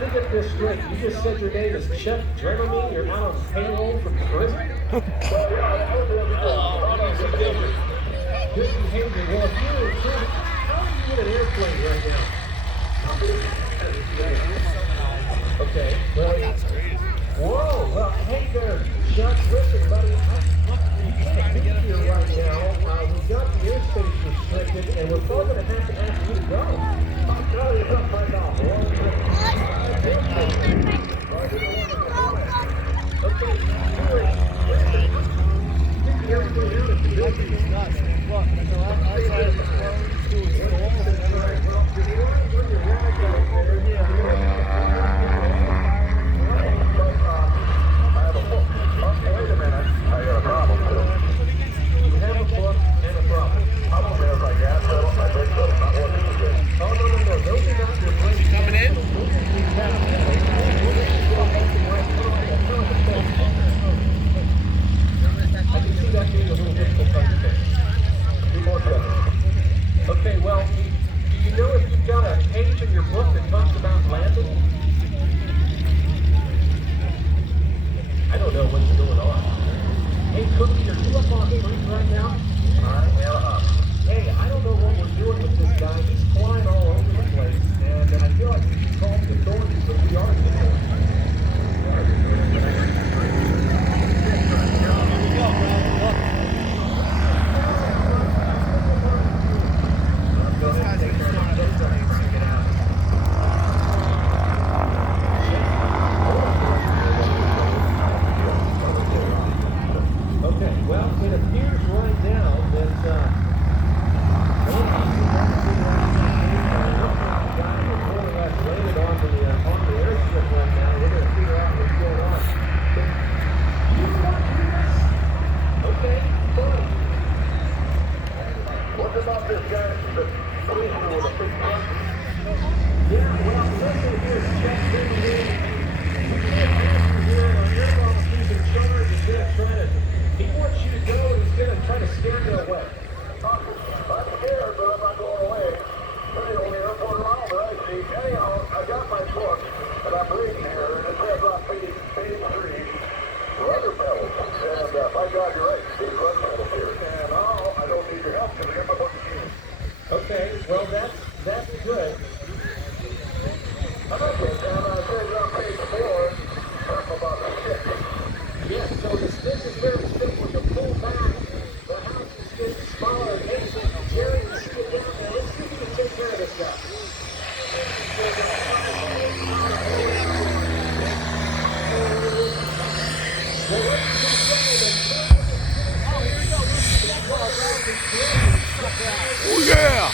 let me get this straight. You just said your name is Chuck Dramamine. You're out on payroll from prison? Good behavior. Well, if you're in prison, how are you in an airplane right now? Okay, well, whoa, well, hey there, Chuck. Listen, buddy, you can't be here right now. We've got the airspace restricted, and we're probably going to have to ask you to go. I'm telling you something right now, boy. Okay, well, do you know if you've got a page in your book that talks about landing? I don't know what's going on. Hey, Cookie, are you up on screen right now? I am up. Hey, I don't know what we're doing with this guy. He's flying all over the place, and I feel like we should call the authorities, but we are the authorities. Okay, well, it appears right now that landed on the airstrip right now. We're going to figure out what's going on. You want to do this? Okay, fine. What about this guy that's cruising with a big truck? Yeah, well, listen here, Jack. Your officer's in charge. He's going to try to. He wants you to go, and he's going to try to scare you away. I'm scared, but I'm not going away. Pretty on the airport around, right? See, anyhow, I got my book, and I'm reading here, and it says on page 3, rudder pedals. And by God, you're right, these rudder pedals here. And now I don't need your help because I got my book again. Okay, well, that's good. I like it, and it says on page 4, talking about the stick. Yes, so the stick is very thick. When you pull back, the house is getting smaller. Hey, Jerry, let's get down there. Let's see if we can take care of this guy. Oh, yeah!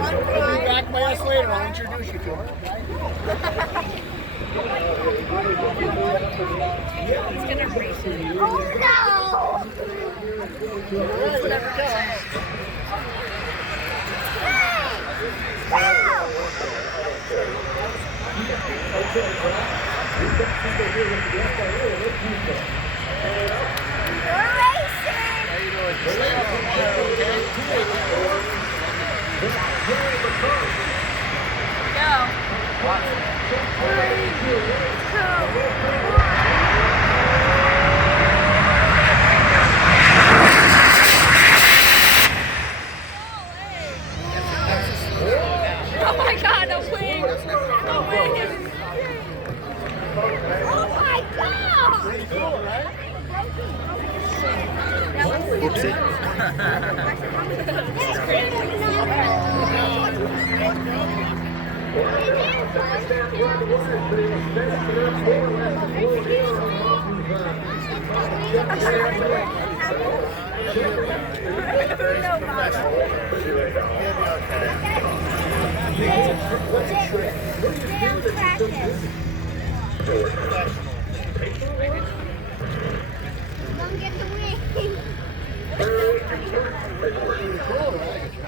I'll be back my ass later. I'll introduce you to her. He's gonna race it. Oh no! Oh my god, no way! No way! Oh my god! Pretty cool, right? Oopsie. Don't get the wing. I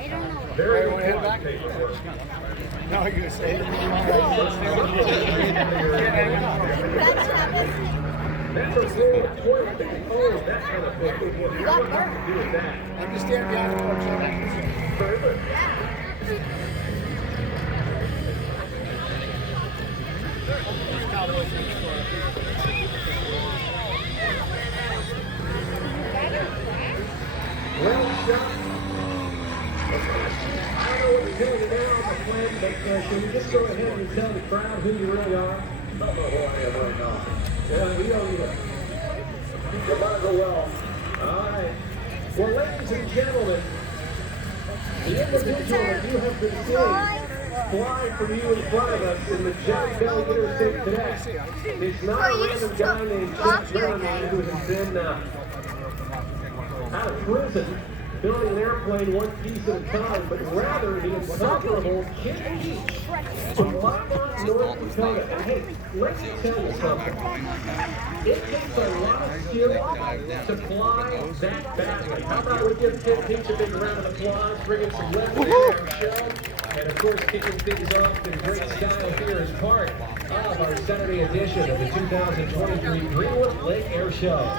don't know. Very want to head back? No, I'm gonna say. That's a rule of point. Oh, that kind of thing. What do you do with that? I'm just standing down the porch. Perfect. Well shot. I don't know what you're doing there on the plan, but can you just go ahead and tell the crowd who you really are? I don't know who I am right now. Yeah, we don't either. You're about to go well. All right. Well, ladies and gentlemen, the individual that you have been seeing fly from you in front of us in the Jack Valley Interstate today is not a random guy named Jeff Greenwood who has been out of prison building an airplane one piece at a time, but rather the insufferable Kid Pietsch from Longmont, North Dakota. And hey, let me tell you something. It takes a lot of skill to fly that badly. How about we give Kid Pietsch a big round of applause, bringing some levity to our show, and of course kicking things off in great style here as part of our Saturday edition of the 2023 Greenwood Lake Air Show.